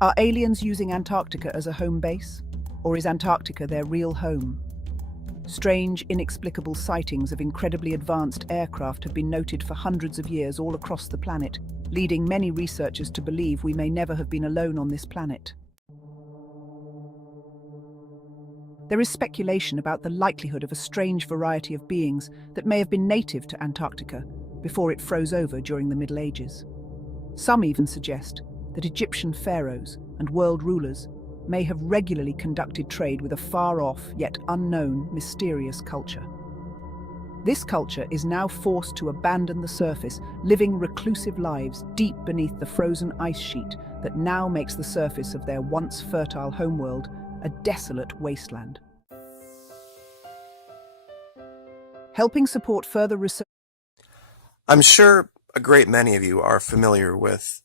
Are aliens using Antarctica as a home base? Or is Antarctica their real home? Strange, inexplicable sightings of incredibly advanced aircraft have been noted for hundreds of years all across the planet, leading many researchers to believe we may never have been alone on this planet. There is speculation about the likelihood of a strange variety of beings that may have been native to Antarctica before it froze over during the Middle Ages. Some even suggest that Egyptian pharaohs and world rulers may have regularly conducted trade with a far-off yet unknown mysterious culture. This culture is now forced to abandon the surface, living reclusive lives deep beneath the frozen ice sheet that now makes the surface of their once fertile homeworld a desolate wasteland. Helping support further research. I'm sure a great many of you are familiar with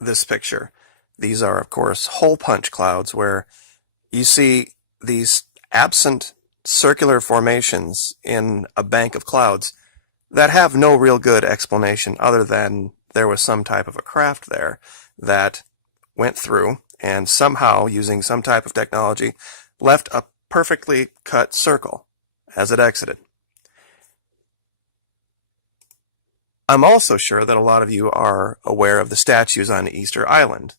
this picture. These are, of course, hole punch clouds where you see these absent circular formations in a bank of clouds that have no real good explanation other than there was some type of a craft there that went through and somehow, using some type of technology, left a perfectly cut circle as it exited. I'm also sure that a lot of you are aware of the statues on Easter Island.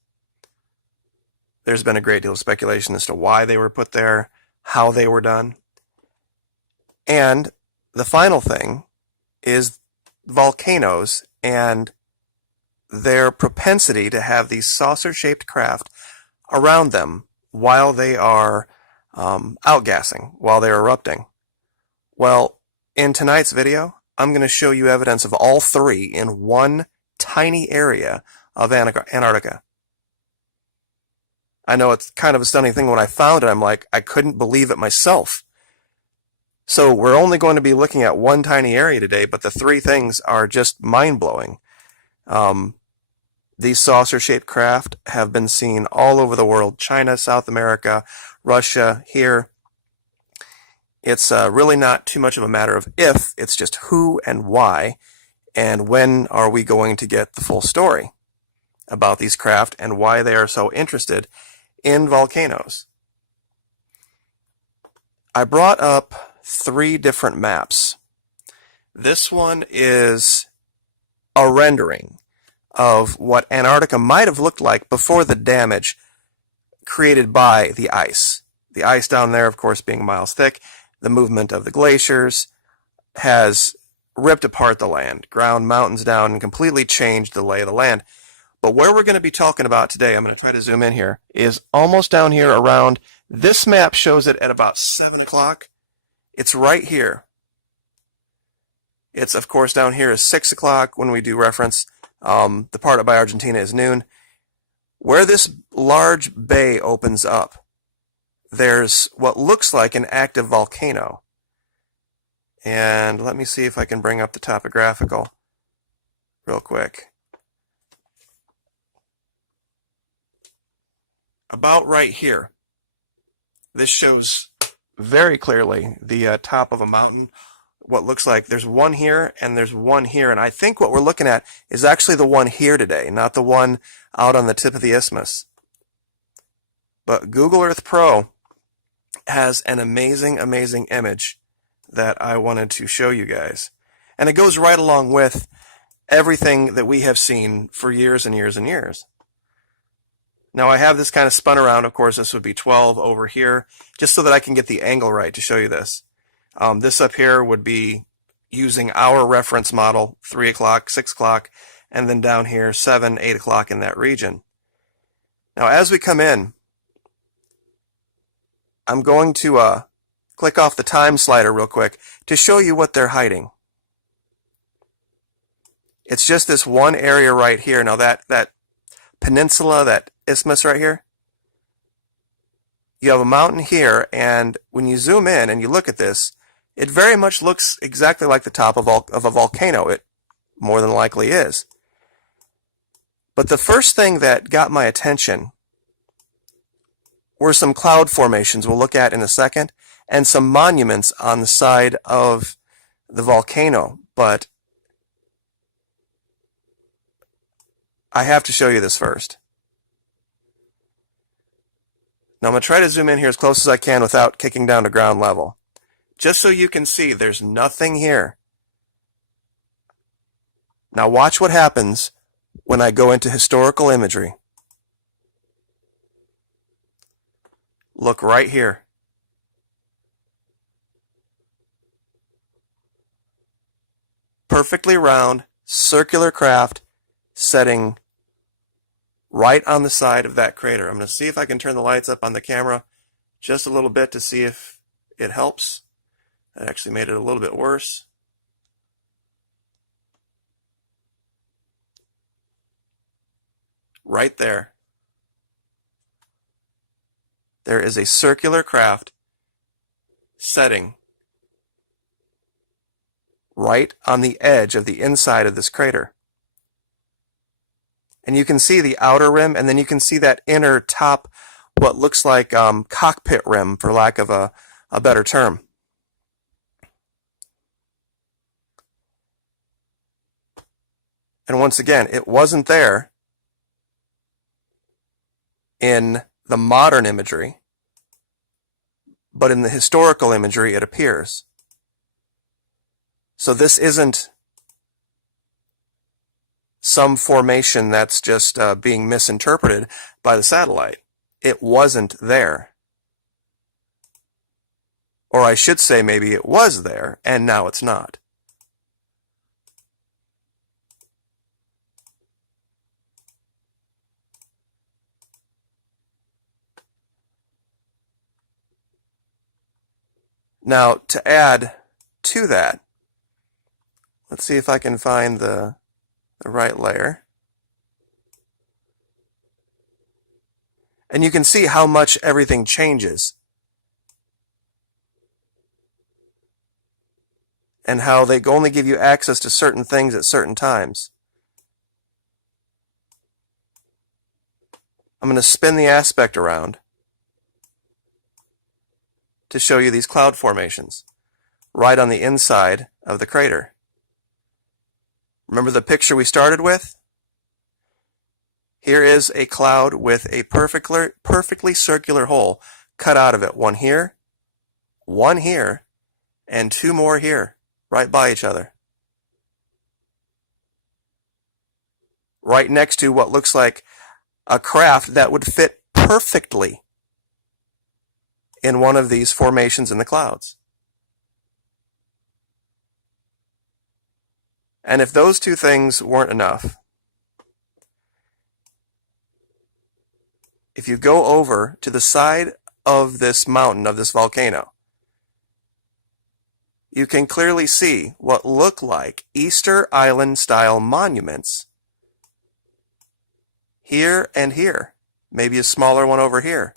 There's been a great deal of speculation as to why they were put there, how they were done. And the final thing is volcanoes and their propensity to have these saucer-shaped craft around them while they are outgassing, while they're erupting. Well, in tonight's video, I'm going to show you evidence of all three in one tiny area of Antarctica. I know it's kind of a stunning thing. When I found it, I'm like, I couldn't believe it myself. So we're only going to be looking at one tiny area today, but the three things are just mind-blowing. These saucer-shaped craft have been seen all over the world. China, South America, Russia, here. It's really not too much of a matter of if, it's just who and why, and when are we going to get the full story about these craft and why they are so interested in volcanoes. I brought up three different maps. This one is a rendering of what Antarctica might have looked like before the damage created by the ice. The ice down there, of course, being miles thick, the movement of the glaciers has ripped apart the land, ground mountains down, and completely changed the lay of the land. But where we're going to be talking about today, I'm going to try to zoom in here, is almost down here around, this map shows it at about 7 o'clock. It's right here. It's, of course, down here is 6 o'clock when we do reference. The part by Argentina is noon. Where this large bay opens up, there's what looks like an active volcano. And let me see if I can bring up the topographical real quick. About right here, this shows very clearly the top of a mountain. What looks like there's one here and there's one here, and I think what we're looking at is actually the one here today, not the one out on the tip of the isthmus. But Google Earth Pro has an amazing image that I wanted to show you guys, and it goes right along with everything that we have seen for years and years and years. Now I have this kind of spun around. Of course, this would be 12 over here, just so that I can get the angle right to show you this. This up here would be using our reference model, 3 o'clock, 6 o'clock, and then down here, 7, 8 o'clock in that region. Now, as we come in, I'm going to click off the time slider real quick to show you what they're hiding. It's just this one area right here. Now, that peninsula, that isthmus right here, you have a mountain here, and when you zoom in and you look at this, it very much looks exactly like the top of a volcano. It more than likely is. But the first thing that got my attention were some cloud formations we'll look at in a second, and some monuments on the side of the volcano. But I have to show you this first. Now I'm going to try to zoom in here as close as I can without kicking down to ground level. Just so you can see there's nothing here. Now watch what happens when I go into historical imagery. Look right here. Perfectly round, circular craft setting right on the side of that crater. I'm going to see if I can turn the lights up on the camera just a little bit to see if it helps. That actually made it a little bit worse. Right there. There is a circular craft setting right on the edge of the inside of this crater. And you can see the outer rim, and then you can see that inner top, what looks like cockpit rim, for lack of a better term. And once again, it wasn't there in the modern imagery, but in the historical imagery it appears. So this isn't some formation that's just being misinterpreted by the satellite. It wasn't there. Or I should say maybe it was there, and now it's not. Now, to add to that, let's see if I can find the right layer. And you can see how much everything changes. And how they only give you access to certain things at certain times. I'm going to spin the aspect around to show you these cloud formations right on the inside of the crater. Remember the picture we started with? Here is a cloud with a perfectly circular hole cut out of it. One here, and two more here, right by each other. Right next to what looks like a craft that would fit perfectly in one of these formations in the clouds. And if those two things weren't enough, if you go over to the side of this mountain, of this volcano, you can clearly see what look like Easter Island style monuments here and here. Maybe a smaller one over here.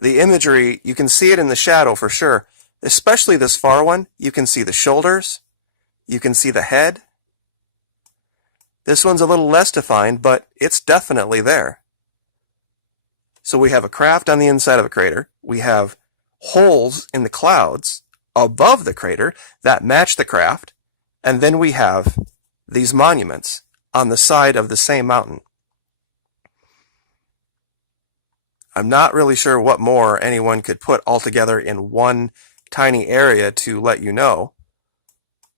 The imagery, you can see it in the shadow for sure. Especially this far one, you can see the shoulders, you can see the head. This one's a little less defined, but it's definitely there. So we have a craft on the inside of a crater. We have holes in the clouds above the crater that match the craft. And then we have these monuments on the side of the same mountain. I'm not really sure what more anyone could put all together in one tiny area to let you know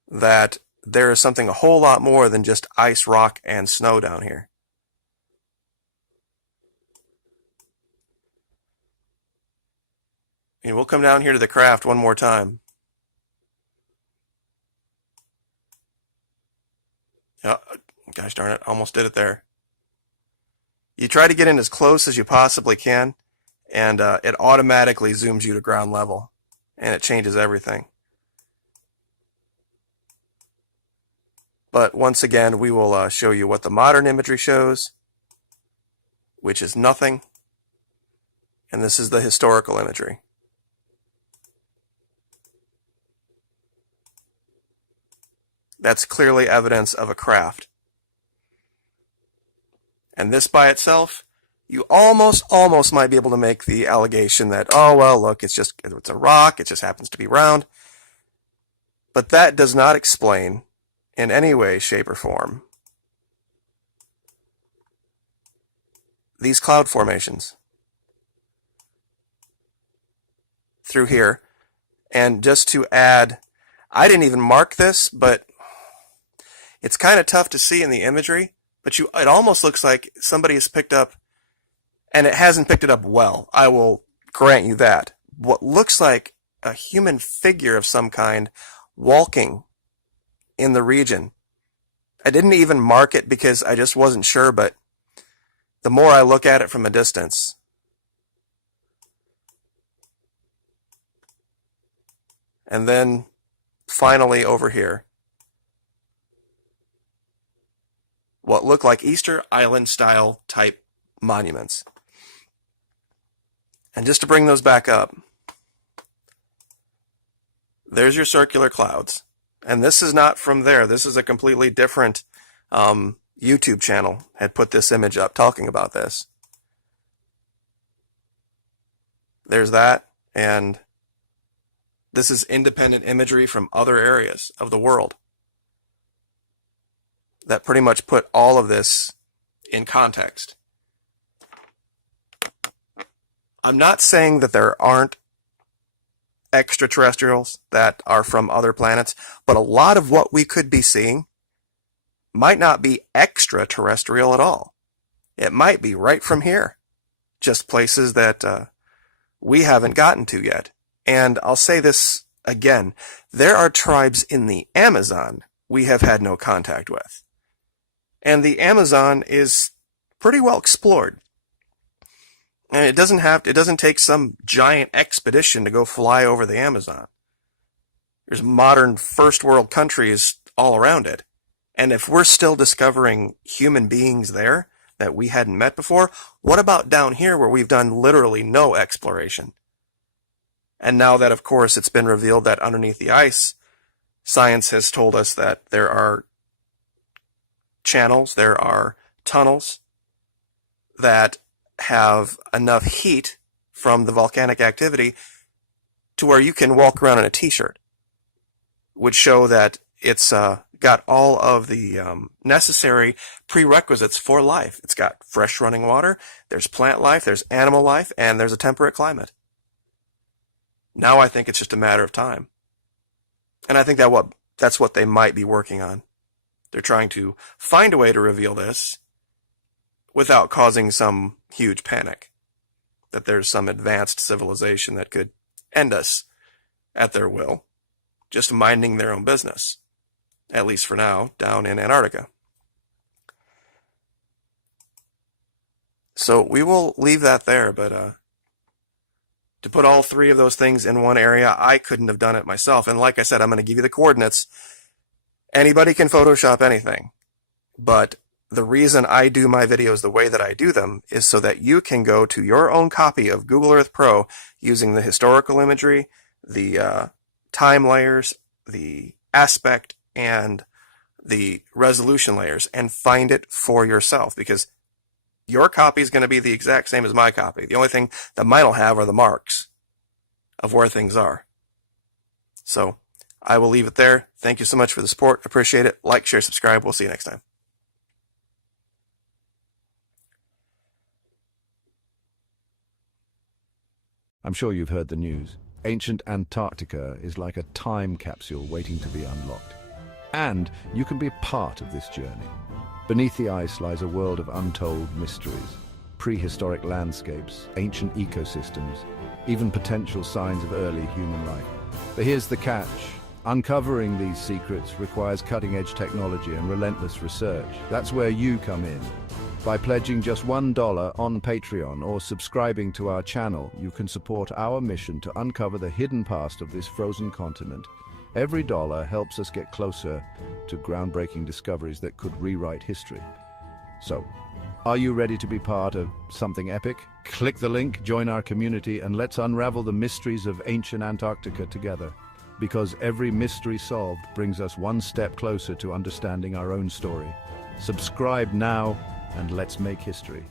that there is something a whole lot more than just ice, rock, and snow down here. And we'll come down here to the craft one more time. Oh, gosh darn it, almost did it there. You try to get in as close as you possibly can, and it automatically zooms you to ground level, and it changes everything. But once again, we will show you what the modern imagery shows, which is nothing, and this is the historical imagery. That's clearly evidence of a craft. And this by itself, you almost might be able to make the allegation that, oh, well, look, it's a rock, it just happens to be round. But that does not explain in any way, shape, or form these cloud formations through here. And just to add, I didn't even mark this, but it's kind of tough to see in the imagery, but it almost looks like somebody has picked up, and it hasn't picked it up well, I will grant you that, what looks like a human figure of some kind walking in the region. I didn't even mark it because I just wasn't sure, but the more I look at it from a distance, and then finally over here, what look like Easter Island style type monuments. And just to bring those back up, there's your circular clouds. And this is not from there. This is a completely different YouTube channel had put this image up talking about this. There's that, and this is independent imagery from other areas of the world that pretty much put all of this in context. I'm not saying that there aren't extraterrestrials that are from other planets, but a lot of what we could be seeing might not be extraterrestrial at all. It might be right from here, just places that we haven't gotten to yet. And I'll say this again, there are tribes in the Amazon we have had no contact with. And the Amazon is pretty well explored. And it doesn't take some giant expedition to go fly over the Amazon. There's modern first world countries all around it. And if we're still discovering human beings there that we hadn't met before, what about down here where we've done literally no exploration? And now that, of course, it's been revealed that underneath the ice, science has told us that there are channels, there are tunnels that have enough heat from the volcanic activity to where you can walk around in a t-shirt, would show that it's got all of the necessary prerequisites for life. It's got fresh running water, there's plant life, there's animal life, and there's a temperate climate. Now I think it's just a matter of time. And I think that's what they might be working on. They're trying to find a way to reveal this without causing some huge panic, that there's some advanced civilization that could end us at their will, just minding their own business, at least for now, down in Antarctica. So we will leave that there, but to put all three of those things in one area, I couldn't have done it myself. And like I said, I'm going to give you the coordinates. Anybody can Photoshop anything, but the reason I do my videos the way that I do them is so that you can go to your own copy of Google Earth Pro using the historical imagery, the time layers, the aspect, and the resolution layers, and find it for yourself, because your copy is going to be the exact same as my copy. The only thing that mine will have are the marks of where things are. So I will leave it there. Thank you so much for the support. Appreciate it. Like, share, subscribe. We'll see you next time. I'm sure you've heard the news. Ancient Antarctica is like a time capsule waiting to be unlocked. And you can be a part of this journey. Beneath the ice lies a world of untold mysteries. Prehistoric landscapes, ancient ecosystems, even potential signs of early human life. But here's the catch. Uncovering these secrets requires cutting-edge technology and relentless research. That's where you come in. By pledging just $1 on Patreon or subscribing to our channel, you can support our mission to uncover the hidden past of this frozen continent. Every dollar helps us get closer to groundbreaking discoveries that could rewrite history. So, are you ready to be part of something epic? Click the link, join our community, and let's unravel the mysteries of ancient Antarctica together. Because every mystery solved brings us one step closer to understanding our own story. Subscribe now, and let's make history.